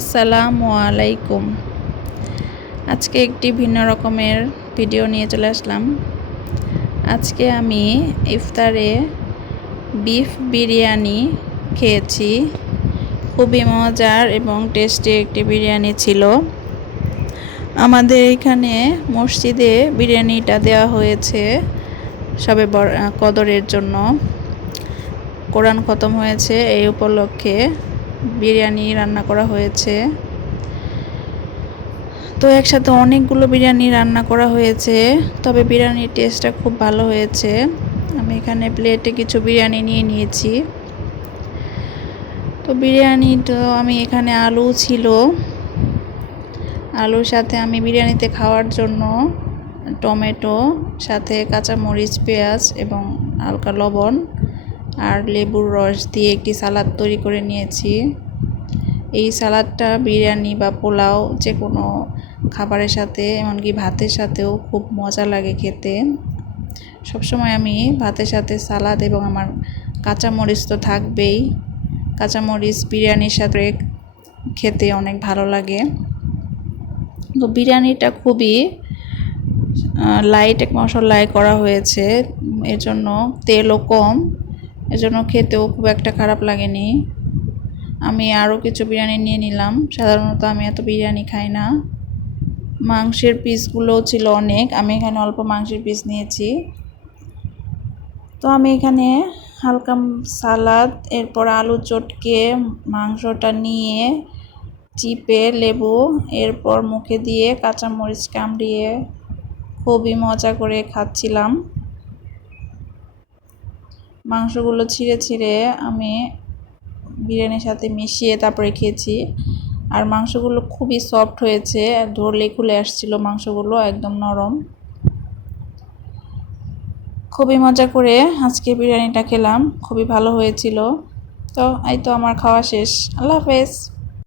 আসসালামু আলাইকুম। আজকে একটি ভিন্ন রকমের ভিডিও নিয়ে চলে আসলাম। আজকে আমি ইফতারে বিফ বিরিয়ানি খেয়েছি। খুবই মজার এবং টেস্টি একটি বিরিয়ানি ছিল। আমাদের এখানে মসজিদে বিরিয়ানিটা দেওয়া হয়েছে সবে কদরের জন্য। কোরআন খতম হয়েছে, এই উপলক্ষে বিরিয়ানি রান্না করা হয়েছে। তো একসাথে অনেকগুলো বিরিয়ানি রান্না করা হয়েছে, তবে বিরিয়ানির টেস্টটা খুব ভালো হয়েছে। আমি এখানে প্লেটে কিছু বিরিয়ানি নিয়ে নিয়েছি। তো বিরিয়ানি তো আমি এখানে আলু ছিল, আলুর সাথে আমি বিরিয়ানিতে খাওয়ার জন্য টমেটো, সাথে কাঁচামরিচ, পেঁয়াজ এবং হালকা লবণ আর লেবুর রস দিয়ে একটি সালাদ তৈরি করে নিয়েছি। এই সালাদটা বিরিয়ানি বা পোলাও যে কোনো খাবারের সাথে, এমনকি ভাতের সাথেও খুব মজা লাগে খেতে। সবসময় আমি ভাতের সাথে সালাদ এবং আমার কাঁচামরিচ তো থাকবেই। কাঁচামরিচ বিরিয়ানির সাথে খেতে অনেক ভালো লাগে। তো বিরিয়ানিটা খুবই লাইট মশলায় করা হয়েছে, এজন্য তেলও কম, এজন্য খেতেও খুব একটা খারাপ লাগেনি। আমি আরও কিছু বিরিয়ানি নিয়ে নিলাম। সাধারণত আমি এত বিরিয়ানি খাই না। মাংসের পিসগুলোও ছিল অনেক, আমি এখানে অল্প মাংসের পিস নিয়েছি। তো আমি এখানে হালকা সালাদ, এরপর আলু চটকে মাংসটা নিয়ে চিপে লেবু, এরপর মুখে দিয়ে কাঁচামরিচ কামড়িয়ে খুবই মজা করে খাচ্ছিলাম। মাংসগুলো ছিঁড়ে ছিঁড়ে আমি বিরিয়ানির সাথে মিশিয়ে তারপরে খেয়েছি। আর মাংসগুলো খুবই সফট হয়েছে, ধরলেই খুলে আসছিল মাংসগুলো, একদম নরম। খুবই মজা করে আজকে বিরিয়ানিটা খেলাম, খুবই ভালো হয়েছিল। তো এই তো আমার খাওয়া শেষ। আল্লাহ হাফেজ।